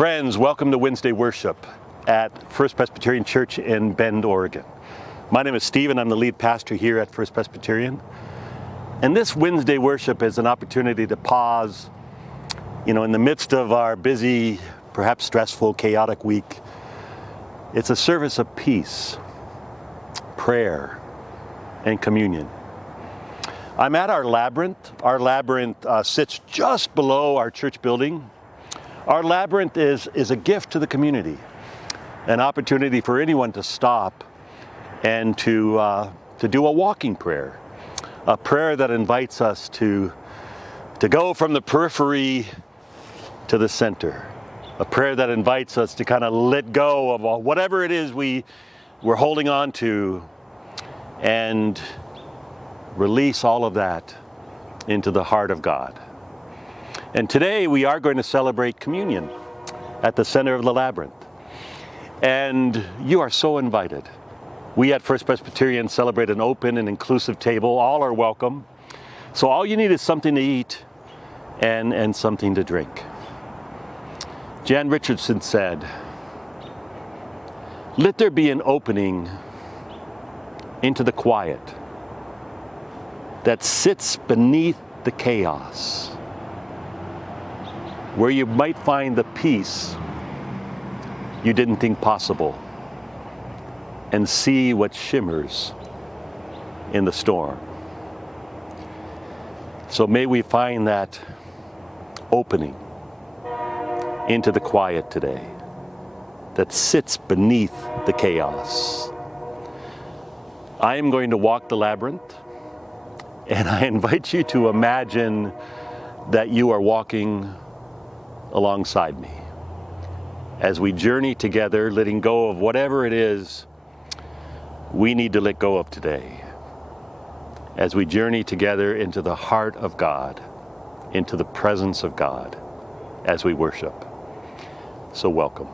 Friends, welcome to Wednesday worship at First Presbyterian Church in Bend, Oregon. My name is Steve and I'm the lead pastor here at First Presbyterian. And this Wednesday worship is an opportunity to pause, in the midst of our busy, perhaps stressful, chaotic week. It's a service of peace, prayer, and communion. I'm at our labyrinth. Our labyrinth sits just below our church building. Our labyrinth is a gift to the community, an opportunity for anyone to stop and to do a walking prayer, a prayer that invites us to go from the periphery to the center, a prayer that invites us to kind of let go of whatever it is we're holding on to and release all of that into the heart of God. And today we are going to celebrate communion at the center of the labyrinth. And you are so invited. We at First Presbyterian celebrate an open and inclusive table. All are welcome. So all you need is something to eat and something to drink. Jan Richardson said, "Let there be an opening into the quiet that sits beneath the chaos, where you might find the peace you didn't think possible and see what shimmers in the storm." So may we find that opening into the quiet today that sits beneath the chaos. I am going to walk the labyrinth, and I invite you to imagine that you are walking alongside me as we journey together, letting go of whatever it is we need to let go of today, as we journey together into the heart of God, into the presence of God as we worship. So welcome.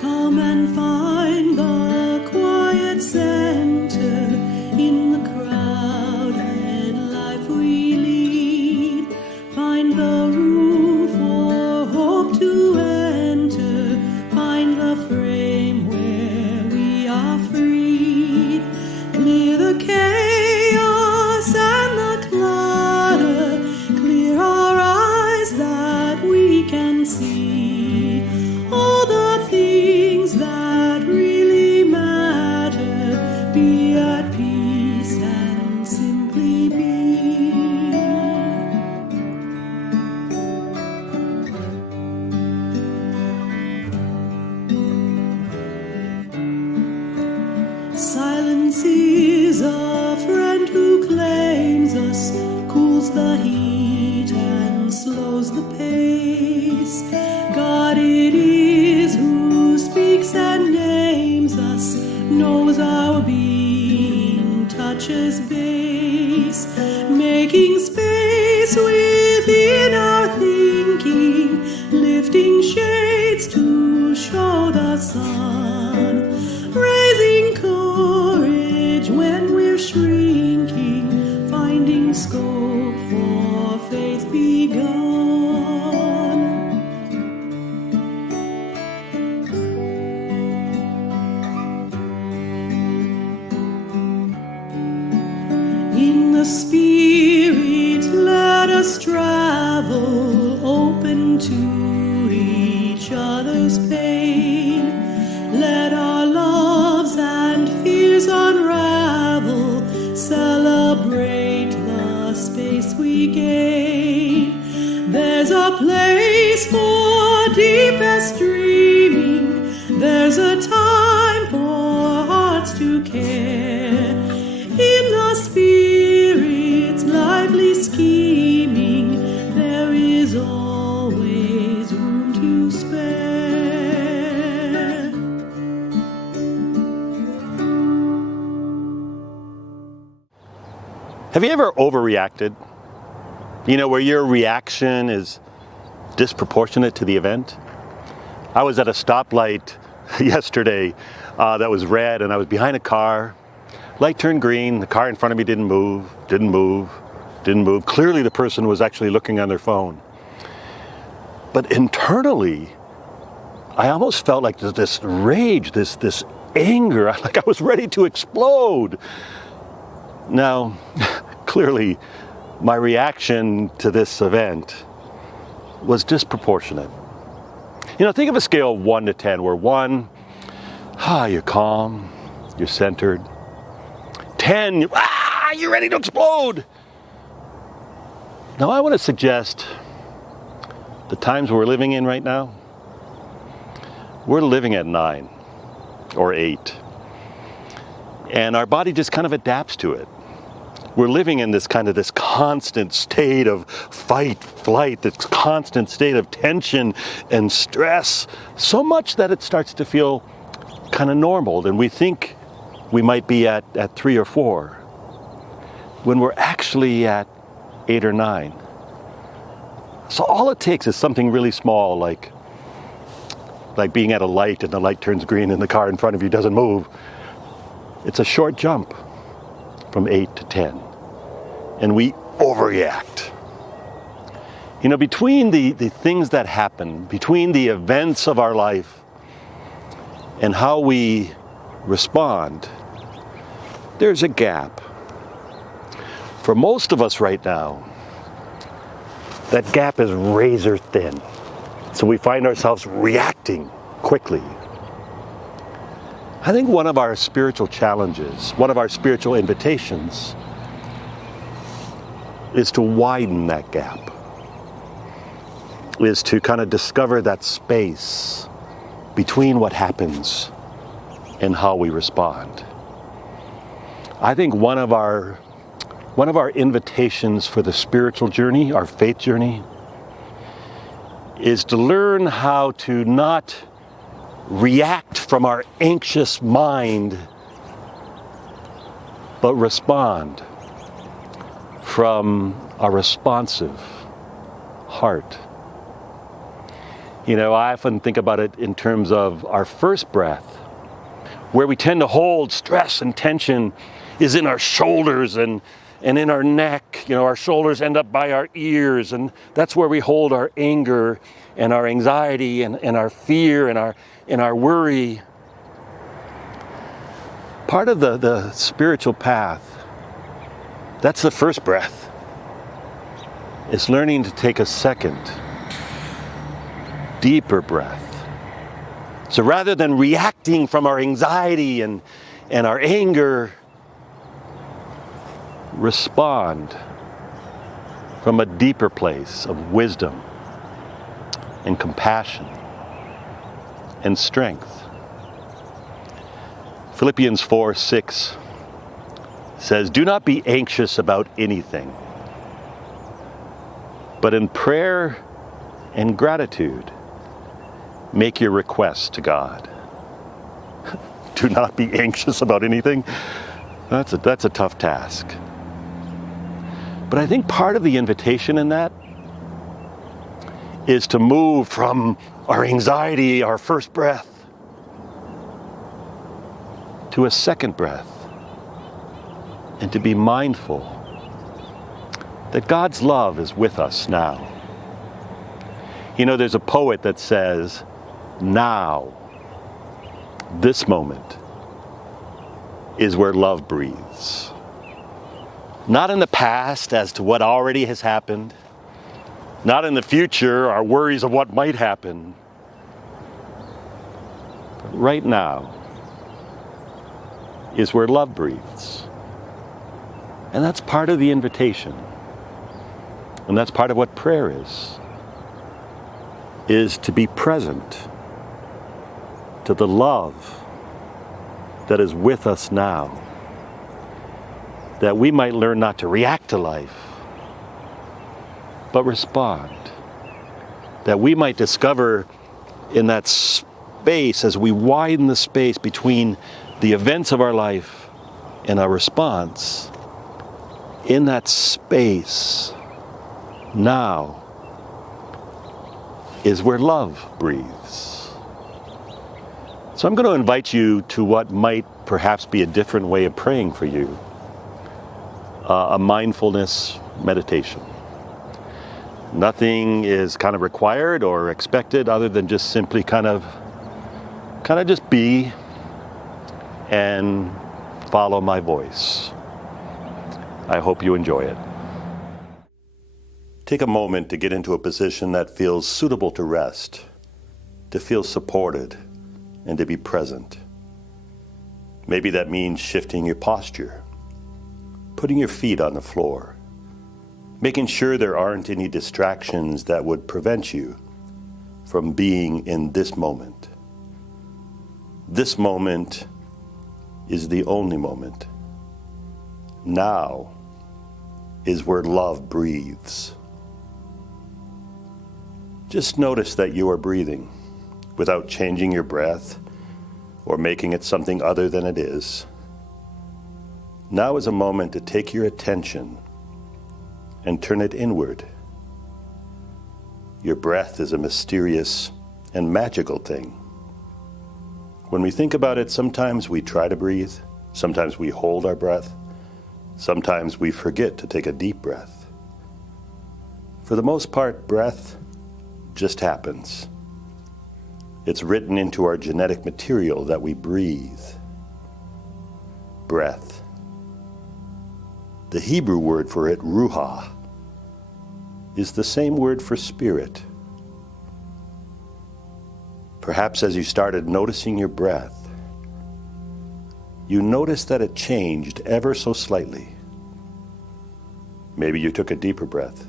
Come and find the quiet center in the crowded life we lead. Find the room for hope to enter. Find the frame where we are freed. Clear the chaos and the clutter. Clear our eyes that we can see all the things that really matter. Be at peace and simply be. Silence is a friend who claims us, cools the heat and slows the pace. God it is who speaks and names us, knows our being, touches base, making space within our thinking, lifting shades to show the sun, raising courage when we're shrinking, finding scope for faith begun. In the Spirit, let us travel, open to each other's pain. Let our loves and fears unravel, celebrate the space we gain. There's a place for deepest dreaming, there's a time for hearts to care. In the Spirit's lively scheming, there is always room to spare. Have you ever overreacted? Where your reaction is disproportionate to the event? I was at a stoplight yesterday that was red, and I was behind a car. Light turned green, the car in front of me didn't move. Clearly the person was actually looking on their phone. But internally, I almost felt like this rage, this anger, like I was ready to explode. Now, clearly, my reaction to this event was disproportionate. You know, think of a scale of 1 to 10, where 1, you're calm, you're centered. 10, you're ready to explode. Now, I want to suggest the times we're living in right now, we're living at 9 or 8. And our body just kind of adapts to it. We're living in this constant state of fight, flight, this constant state of tension and stress, so much that it starts to feel kind of normal. And we think we might be at 3 or 4, when we're actually at 8 or 9. So all it takes is something really small, like being at a light and the light turns green and the car in front of you doesn't move. It's a short jump from 8 to 10. And we overreact. You know, between the things that happen, between the events of our life and how we respond, there's a gap. For most of us right now, that gap is razor thin. So we find ourselves reacting quickly. I think one of our spiritual challenges, one of our spiritual invitations, is to widen that gap, is to kind of discover that space between what happens and how we respond. I think one of our invitations for the spiritual journey, our faith journey, is to learn how to not react from our anxious mind, but respond from a responsive heart. You know, I often think about it in terms of our first breath, where we tend to hold stress and tension is in our shoulders and in our neck. You know, our shoulders end up by our ears, and that's where we hold our anger and our anxiety and our fear and our worry. Part of the spiritual path, that's the first breath. It's learning to take a second, deeper breath. So rather than reacting from our anxiety and our anger, respond from a deeper place of wisdom and compassion and strength. Philippians 4:6 says, "Do not be anxious about anything, but in prayer and gratitude, make your requests to God." Do not be anxious about anything. That's a tough task. But I think part of the invitation in that is to move from our anxiety, our first breath, to a second breath, and to be mindful that God's love is with us now. You know, there's a poet that says, now, this moment, is where love breathes. Not in the past as to what already has happened, not in the future, our worries of what might happen, but right now is where love breathes. And that's part of the invitation. And that's part of what prayer is to be present to the love that is with us now, that we might learn not to react to life, but respond, that we might discover in that space, as we widen the space between the events of our life and our response, in that space now is where love breathes. So I'm going to invite you to what might perhaps be a different way of praying for you, a mindfulness meditation. Nothing is kind of required or expected other than just simply kind of just be and follow my voice. I hope you enjoy it. Take a moment to get into a position that feels suitable to rest, to feel supported, and to be present. Maybe that means shifting your posture, putting your feet on the floor, making sure there aren't any distractions that would prevent you from being in this moment. This moment is the only moment. Now is where love breathes. Just notice that you are breathing without changing your breath or making it something other than it is. Now is a moment to take your attention and turn it inward. Your breath is a mysterious and magical thing. When we think about it, sometimes we try to breathe, sometimes we hold our breath, sometimes we forget to take a deep breath. For the most part, breath just happens. It's written into our genetic material that we breathe. Breath. The Hebrew word for it, ruha, is the same word for spirit. Perhaps as you started noticing your breath, you noticed that it changed ever so slightly. Maybe you took a deeper breath,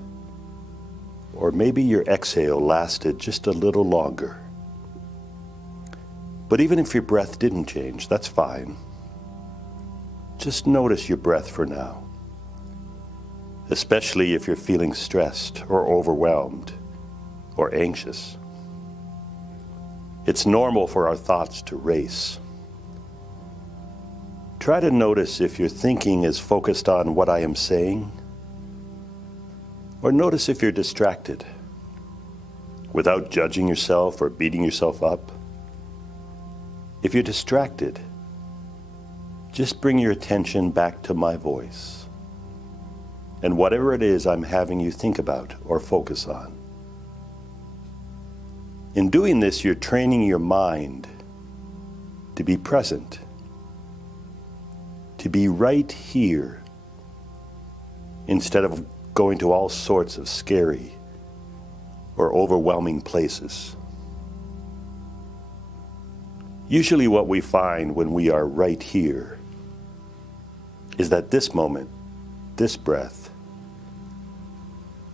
or maybe your exhale lasted just a little longer. But even if your breath didn't change, that's fine. Just notice your breath for now, especially if you're feeling stressed or overwhelmed or anxious. It's normal for our thoughts to race. Try to notice if your thinking is focused on what I am saying, or notice if you're distracted, without judging yourself or beating yourself up. If you're distracted, just bring your attention back to my voice and whatever it is I'm having you think about or focus on. In doing this, you're training your mind to be present, to be right here, instead of going to all sorts of scary or overwhelming places. Usually what we find when we are right here is that this moment, this breath,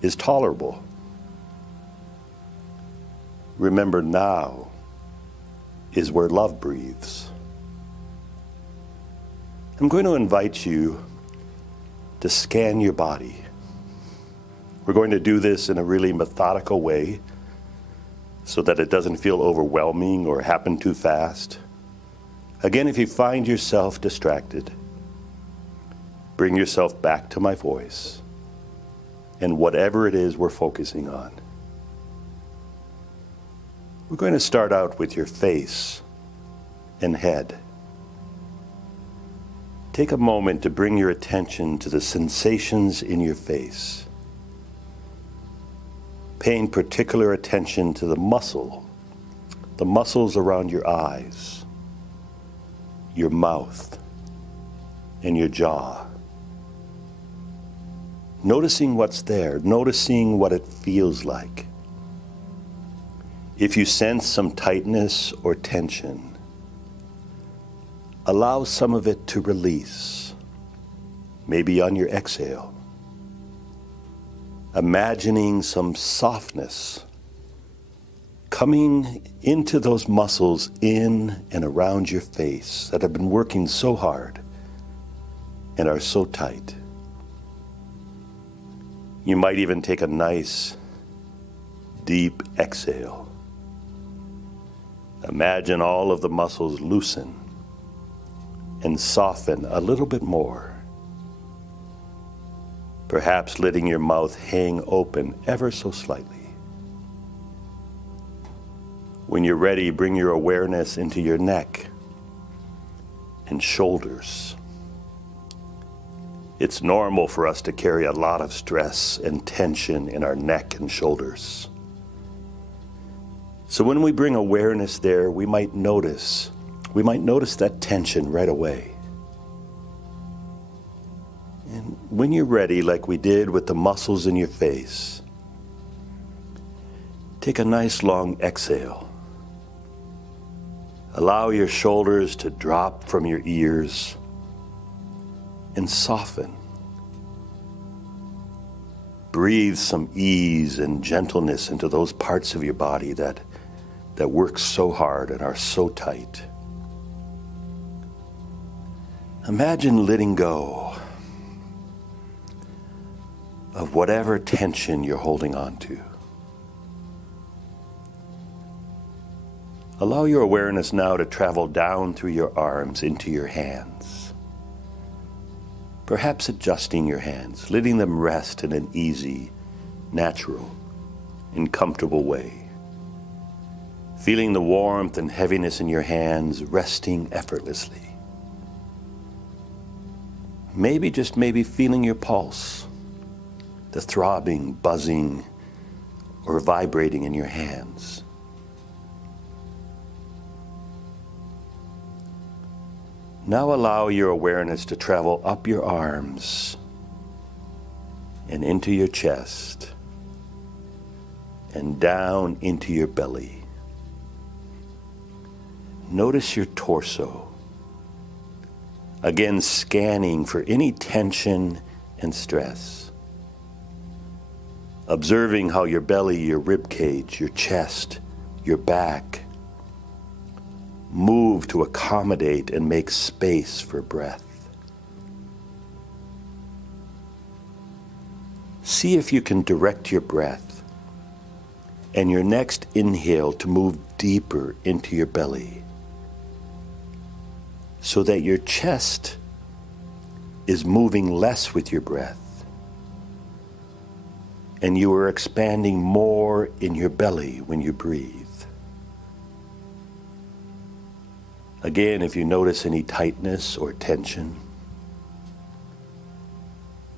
is tolerable. Remember, now is where love breathes. I'm going to invite you to scan your body. We're going to do this in a really methodical way so that it doesn't feel overwhelming or happen too fast. Again, if you find yourself distracted, bring yourself back to my voice and whatever it is we're focusing on. We're going to start out with your face and head. Take a moment to bring your attention to the sensations in your face, paying particular attention to the muscles around your eyes, your mouth, and your jaw. Noticing what's there, noticing what it feels like. If you sense some tightness or tension, allow some of it to release, maybe on your exhale. Imagining some softness coming into those muscles in and around your face that have been working so hard and are so tight. You might even take a nice, deep exhale. Imagine all of the muscles loosen and soften a little bit more. Perhaps letting your mouth hang open ever so slightly. When you're ready, bring your awareness into your neck and shoulders. It's normal for us to carry a lot of stress and tension in our neck and shoulders. So when we bring awareness there, we might notice that tension right away. And when you're ready, like we did with the muscles in your face, take a nice long exhale. Allow your shoulders to drop from your ears and soften. Breathe some ease and gentleness into those parts of your body that work so hard and are so tight. Imagine letting go of whatever tension you're holding on to. Allow your awareness now to travel down through your arms into your hands. Perhaps adjusting your hands, letting them rest in an easy, natural, and comfortable way. Feeling the warmth and heaviness in your hands resting effortlessly. Maybe, just maybe, feeling your pulse, the throbbing, buzzing, or vibrating in your hands. Now allow your awareness to travel up your arms and into your chest and down into your belly. Notice your torso. Again, scanning for any tension and stress. Observing how your belly, your rib cage, your chest, your back move to accommodate and make space for breath. See if you can direct your breath and your next inhale to move deeper into your belly so that your chest is moving less with your breath and you are expanding more in your belly when you breathe. Again, if you notice any tightness or tension,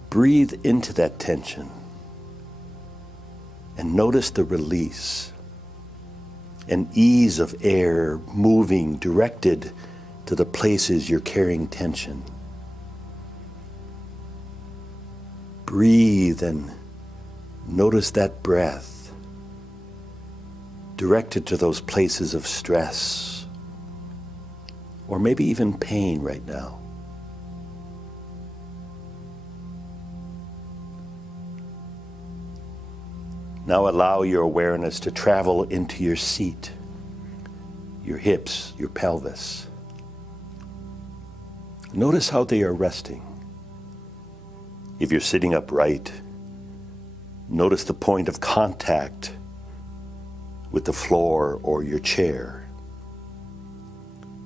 breathe into that tension and notice the release and ease of air moving directed to the places you're carrying tension. Breathe and notice that breath directed to those places of stress or maybe even pain right now. Now allow your awareness to travel into your seat, your hips, your pelvis. Notice how they are resting. If you're sitting upright, notice the point of contact with the floor or your chair.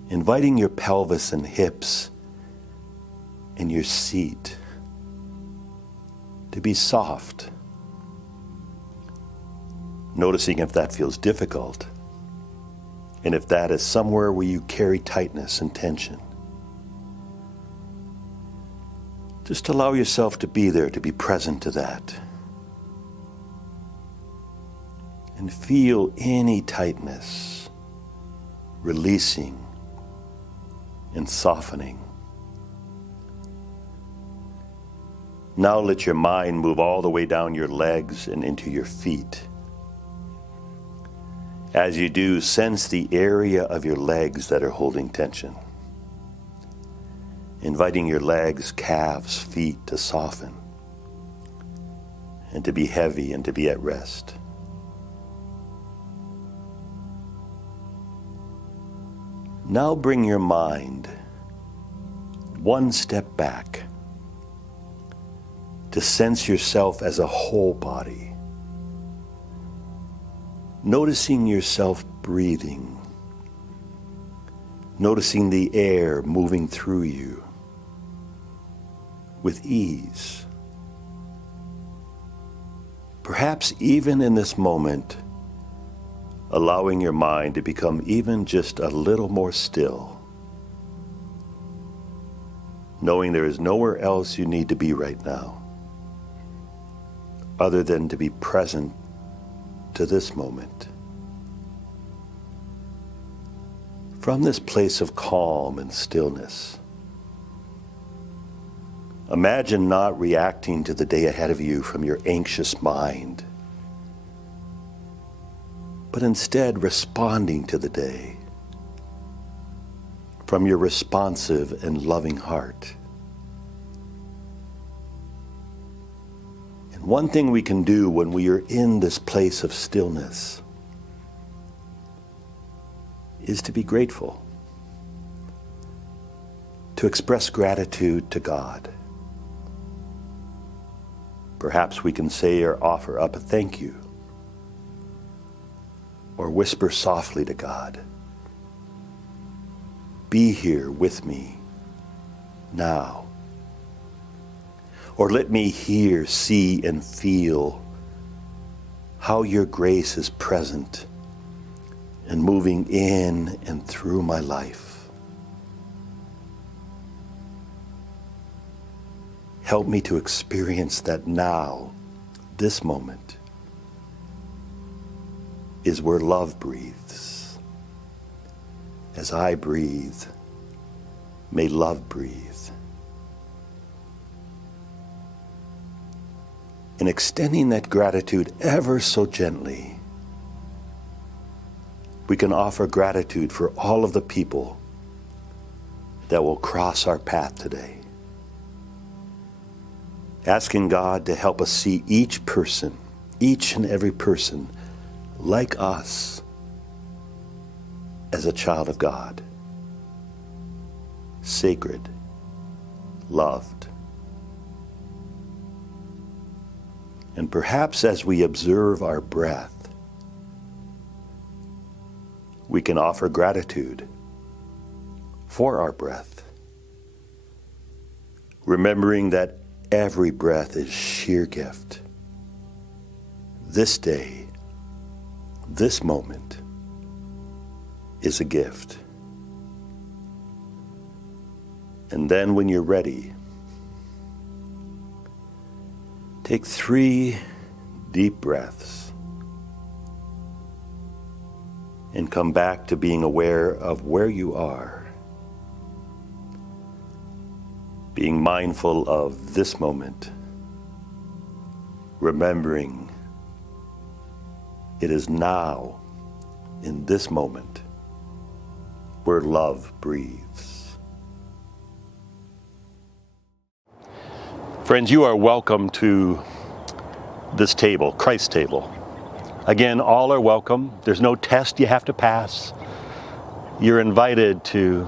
Inviting your pelvis and hips and your seat to be soft. Noticing if that feels difficult and if that is somewhere where you carry tightness and tension. Just allow yourself to be there, to be present to that. And feel any tightness releasing and softening. Now let your mind move all the way down your legs and into your feet. As you do, sense the area of your legs that are holding tension. Inviting your legs, calves, feet to soften and to be heavy and to be at rest. Now bring your mind one step back to sense yourself as a whole body. Noticing yourself breathing. Noticing the air moving through you with ease. Perhaps even in this moment, allowing your mind to become even just a little more still, knowing there is nowhere else you need to be right now, other than to be present to this moment. From this place of calm and stillness, imagine not reacting to the day ahead of you from your anxious mind, but instead responding to the day from your responsive and loving heart. And one thing we can do when we are in this place of stillness is to be grateful, to express gratitude to God. Perhaps we can say or offer up a thank you, or whisper softly to God, "Be here with me now." Or let me hear, see, and feel how your grace is present and moving in and through my life. Help me to experience that now, this moment, is where love breathes. As I breathe, may love breathe. And extending that gratitude ever so gently, we can offer gratitude for all of the people that will cross our path today. Asking God to help us see each person, each and every person, like us, as a child of God, sacred, loved. And perhaps as we observe our breath, we can offer gratitude for our breath, remembering that every breath is sheer gift. This day, this moment is a gift. And then when you're ready, take 3 deep breaths and come back to being aware of where you are, being mindful of this moment, remembering it is now, in this moment, where love breathes. Friends, you are welcome to this table, Christ's table. Again, all are welcome. There's no test you have to pass. You're invited to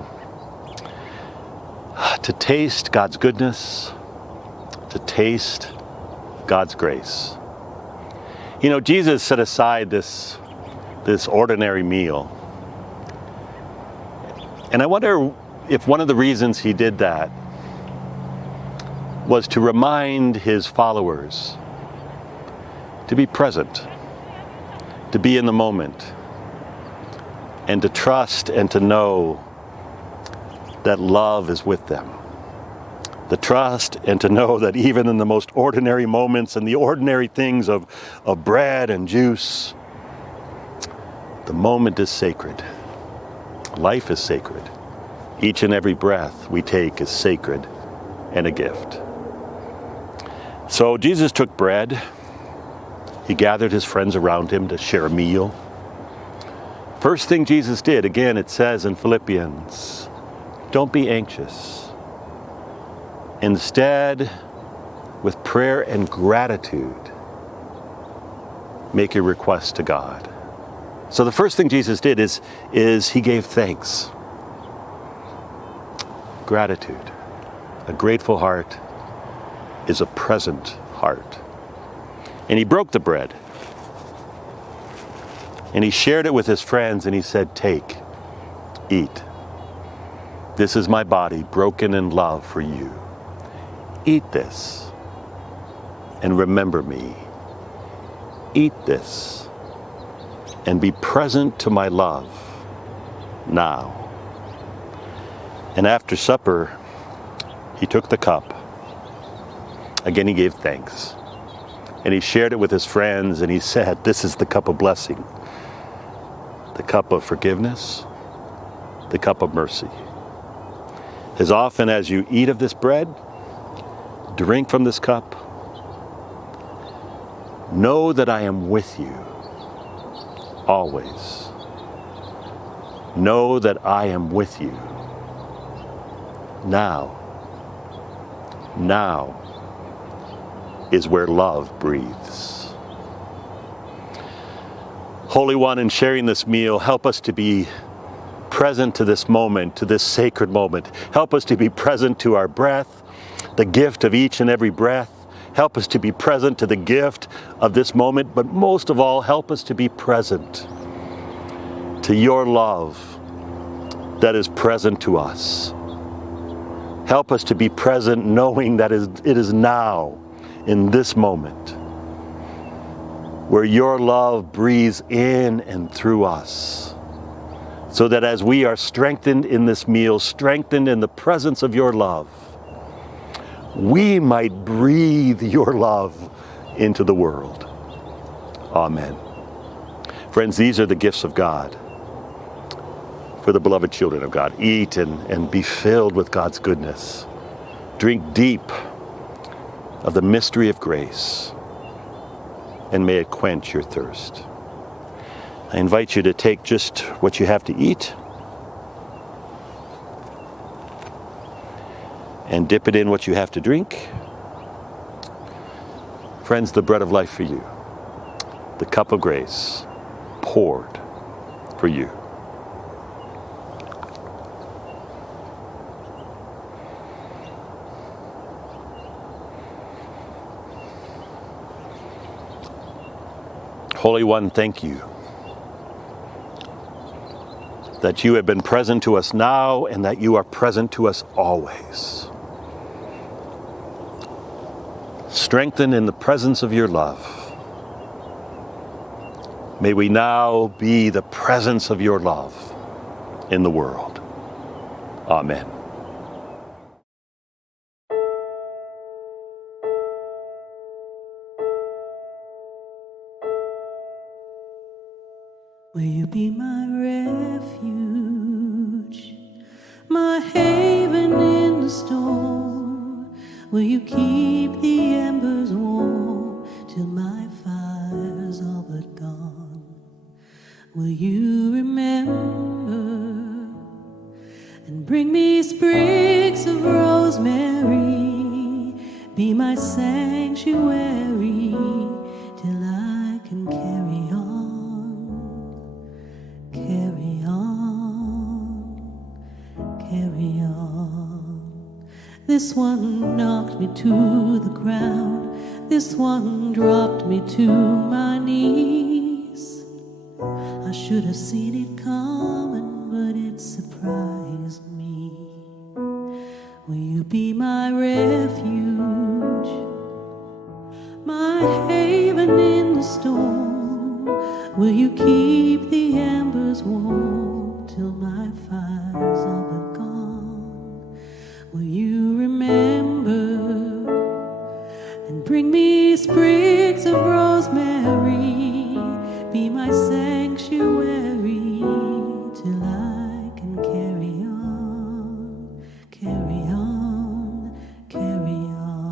taste God's goodness, to taste God's grace. You know, Jesus set aside this ordinary meal. And I wonder if one of the reasons he did that was to remind his followers to be present, to be in the moment, and to trust and to know that love is with them. The trust and to know that even in the most ordinary moments and the ordinary things of bread and juice, the moment is sacred. Life is sacred. Each and every breath we take is sacred and a gift. So Jesus took bread. He gathered his friends around him to share a meal. First thing Jesus did, again, it says in Philippians, don't be anxious. Instead, with prayer and gratitude, make your request to God. So the first thing Jesus did is he gave thanks. Gratitude. A grateful heart is a present heart. And he broke the bread. And he shared it with his friends and he said, take, eat. This is my body broken in love for you. Eat this and remember me. Eat this and be present to my love now. And after supper, he took the cup. Again, he gave thanks. And he shared it with his friends, and he said, this is the cup of blessing, the cup of forgiveness, the cup of mercy. As often as you eat of this bread, drink from this cup, know that I am with you always. Know that I am with you now. Now is where love breathes. Holy One, in sharing this meal, help us to be present to this moment, to this sacred moment. Help us to be present to our breath, the gift of each and every breath. Help us to be present to the gift of this moment, but most of all, help us to be present to your love that is present to us. Help us to be present knowing that it is now, in this moment, where your love breathes in and through us, so that as we are strengthened in this meal, strengthened in the presence of your love, we might breathe your love into the world. Amen. Friends, these are the gifts of God for the beloved children of God. Eat and be filled with God's goodness. Drink deep of the mystery of grace, and may it quench your thirst. I invite you to take just what you have to eat and dip it in what you have to drink. Friends, the bread of life for you, the cup of grace poured for you. Holy One, thank you that you have been present to us now and that you are present to us always. Strengthened in the presence of your love, may we now be the presence of your love in the world. Amen. Will you be my refuge, my haven in the storm? Will you keep the embers warm till my fire's all but gone? Will you remember and bring me sprigs of rosemary? Be my sanctuary till I can carry on. Carry on, carry on. This one knocked me to the ground. This one dropped me to my knees. I should have seen it coming, but it surprised me. Will you be my refuge, my haven in the storm? Will you keep the embers warm till my fire's all but gone? Will you remember and bring me sprigs of rosemary? Be my sanctuary till I can carry on, carry on, carry on.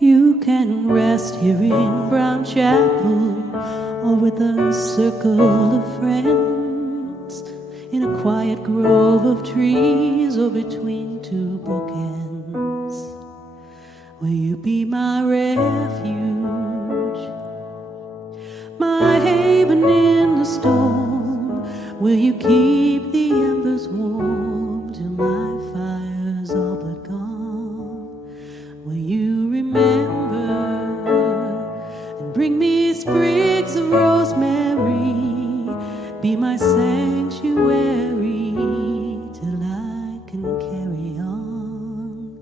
You can rest here in Brown Chapel or with a circle of friends in a quiet grove of trees or between two bookends. Will you be my refuge, my haven in the storm? Will you keep the embers warm till my fire's all but gone? Will you remember and bring me sprigs of rosemary? Be my sanctuary till I can carry on,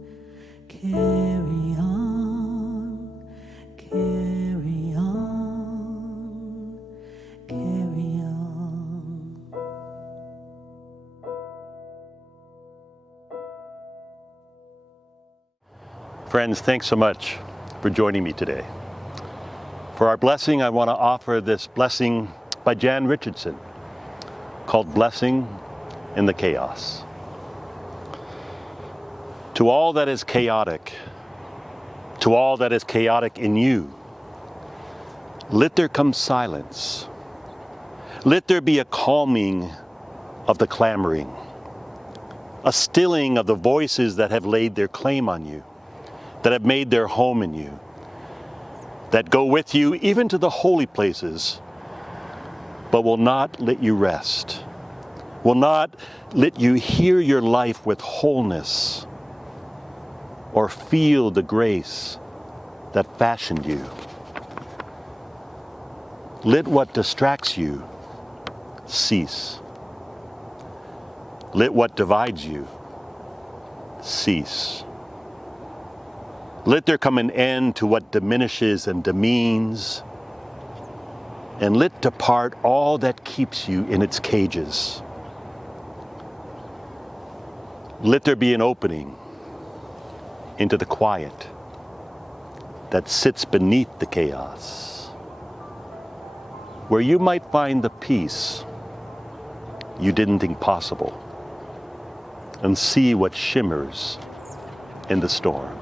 carry on, carry on, carry on. Friends, thanks so much for joining me today. For our blessing, I want to offer this blessing by Jan Richardson called Blessing in the Chaos. To all that is chaotic, to all that is chaotic in you, let there come silence. Let there be a calming of the clamoring, a stilling of the voices that have laid their claim on you, that have made their home in you, that go with you even to the holy places, but will not let you rest, will not let you hear your life with wholeness or feel the grace that fashioned you. Let what distracts you cease. Let what divides you cease. Let there come an end to what diminishes and demeans, and let depart all that keeps you in its cages. Let there be an opening into the quiet that sits beneath the chaos, where you might find the peace you didn't think possible, and see what shimmers in the storm.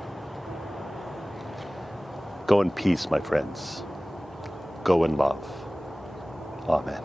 Go in peace, my friends. Go in love. Amen.